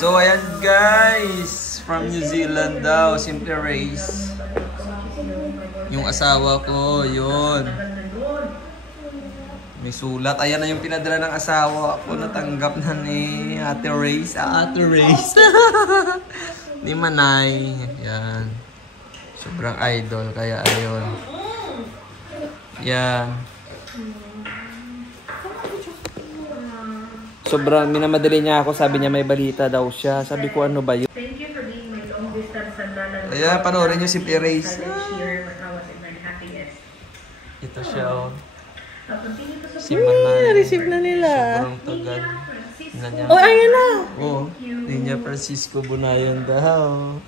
So ayan guys, from New Zealand daw, Simply Race. Yung asawa ko, yun. May sulat. Ayan na yung pinadala ng asawa ko. Natanggap na ni Ate Race. Ate Race. Ni Manay. Yan. Sobrang idol. Kaya ayun. Yan. Sobrang minamadali niya ako. Sabi niya may balita daw siya. Sabi ko ano ba yun? Ayan, panoorin niyo si Race. Ito siya oh. Si Manay. Receive na nila. Sobrang tagal. Oh, ayan na. Oh, Niña Francisco Bunayan daw.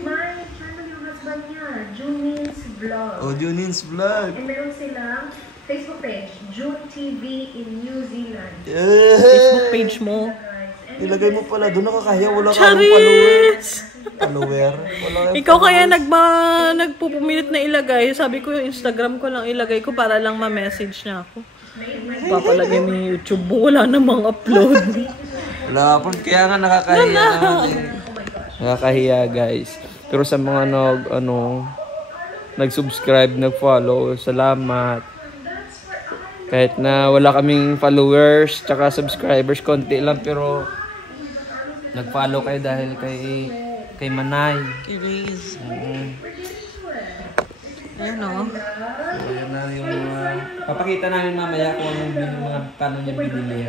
My family husband niya, Junin's Vlog. Oh, Junin's Vlog. And meron silang Facebook page, June TV in New Zealand. Facebook page mo. Ilagay mo pala, doon nakakahiya. Wala ka anong follower. Ikaw kaya nagpupumilit na ilagay. Sabi ko yung Instagram ko lang ilagay ko para lang ma-message niya ako. Papalagay mo yung YouTube mo. Wala namang upload. Wala po. Kaya nga nakakahiya naman eh. Nakakahiya guys. Pero sa mga nag-subscribe, nag-follow, salamat. Kahit na wala kaming followers tsaka subscribers, konti lang pero nag-follow kayo dahil kay Manay. Kay Riz. Ayan o. So, yan na yung papakita namin mamaya kung anong mga kano niya binili.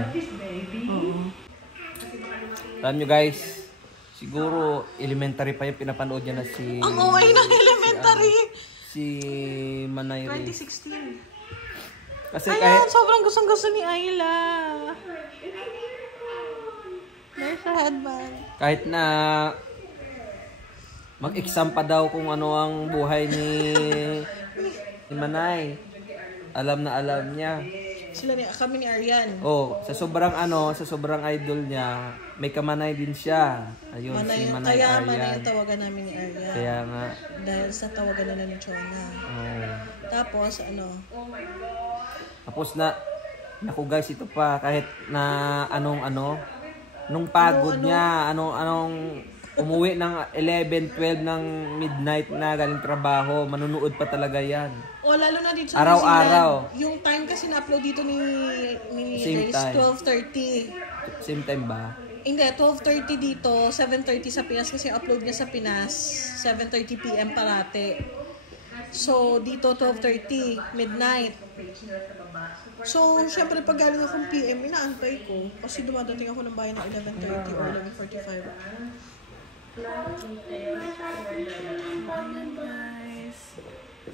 Alam nyo guys, siguro elementary pa yung pinapanood niya na si... Ang OA ng elementary! Si Manay Riz. 2016. Kasi ayan, sobrang gustong-gusto ni Ayla. There's a headband. Kahit na mag-exam pa daw kung ano ang buhay ni Manay. Alam na alam niya. Kami ni Arian. Oh, sa sobrang idol niya, may kamanay din siya. Ayun, Manay, si Manay kaya Arian. Manay yung tawagan namin ni Arian. Kaya nga. Dahil sa tawagan nila ni Chona. Oh. Tapos, Tapos naku guys, ito pa, kahit na nung pagod niya, anong umuwi ng 11, 12 ng midnight na galing trabaho, manunood pa talaga yan. O, lalo na dito sa araw-araw. Yung time kasi na-upload dito ni Same Grace, time. 12:30. Same time ba? Hindi, 12:30 dito, 7:30 sa Pinas kasi upload niya sa Pinas, 7:30 PM parate. So, dito 12:30, midnight. So, syempre pag galing akong PM, inaantay ko. Kasi dumadating ako ng bahay ng 11:30 or 11:45. Ayan guys.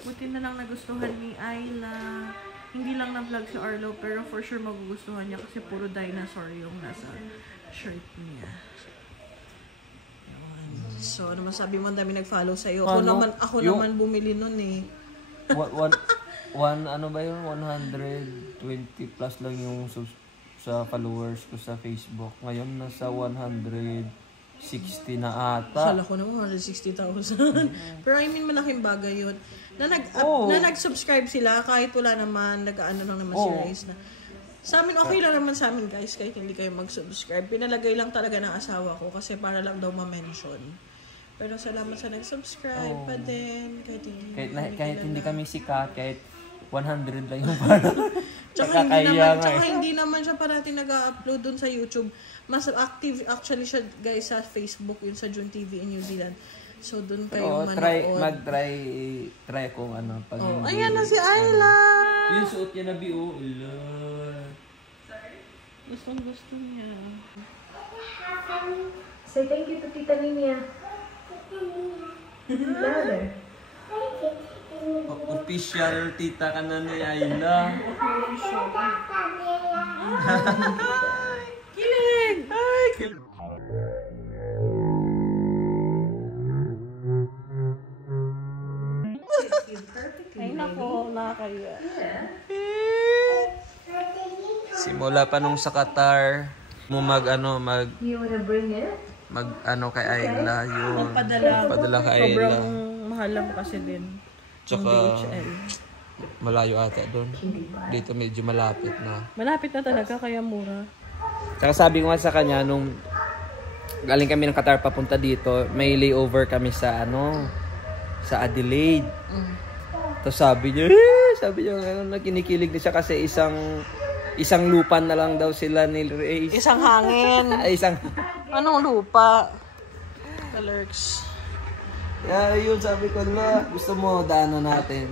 Buti na lang nagustuhan ni Ayla. Hindi lang na-vlog si Arlo, pero for sure magugustuhan niya kasi puro dinosaur yung nasa shirt niya. So, ano masabi mo? Ang dami nag-follow sa'yo. Ako naman bumili nun eh. Ano ba yun? 120 plus lang yung sa followers ko sa Facebook. Ngayon, nasa 160 na ata. Akala ko naman 160,000. Pero I mean, malaking bagay yun. Na nag-subscribe sila, kahit wala naman, nag-ano lang naman si Rice na. Sa amin, okay lang naman sa amin guys, kahit hindi kayo mag-subscribe. Pinalagay lang talaga ng asawa ko kasi para lang daw ma-mention. Pero salamat sa nag-subscribe pa din. Kahit hindi kami sikat, kahit 100 lang yung follower. Tsaka hindi naman siya parating nag-upload dun sa YouTube. Mas active actually siya guys sa Facebook, yun sa June TV in New Zealand. So dun kayo manood. Try kung pag ayan na si Ayla! Yung suot niya na B.O. Gustong gusto niya. Say thank you to Tita Ninia. Louder. Official tita ka na ni Ayla. Kilig! Ay, kilig! Ay nako, nakakaya. Simula pa nung sa Qatar, mo You wanna bring it? kay Ayla yun. Magpadala kay Ayla. Sobrang mahal lang kasi din. Tsaka DHL. malayo ata doon. Dito medyo malapit na. Malapit na talaga kaya mura. Tsaka sabi ko nga sa kanya nung galing kami ng Qatar papunta dito, may layover kami sa sa Adelaide. Tapos sabi niya, kinikilig na siya kasi isang lupa na lang daw sila ni Race. Isang hangin. Anong lupa? Alerts. Kaya yun, sabi ko, gusto mo daanan natin.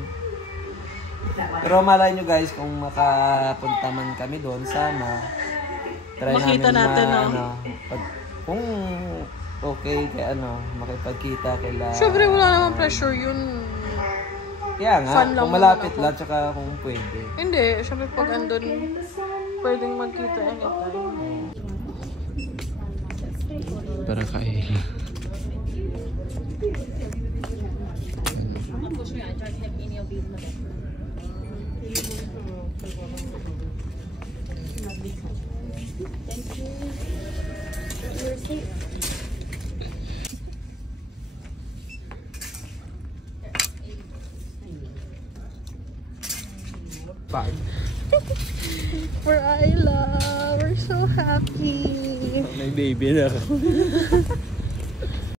Pero malay nyo guys, kung makapunta man kami doon, sana try makita natin, kung okay, kaya makipagkita kaila. Siyempre, wala naman pressure yun. Kaya nga, kung malapit lang, tsaka kung pwede. Hindi, siyempre pag andun, pwedeng magkita anytime. Para kain. Five. For Ayla, we're so happy. May baby na ako.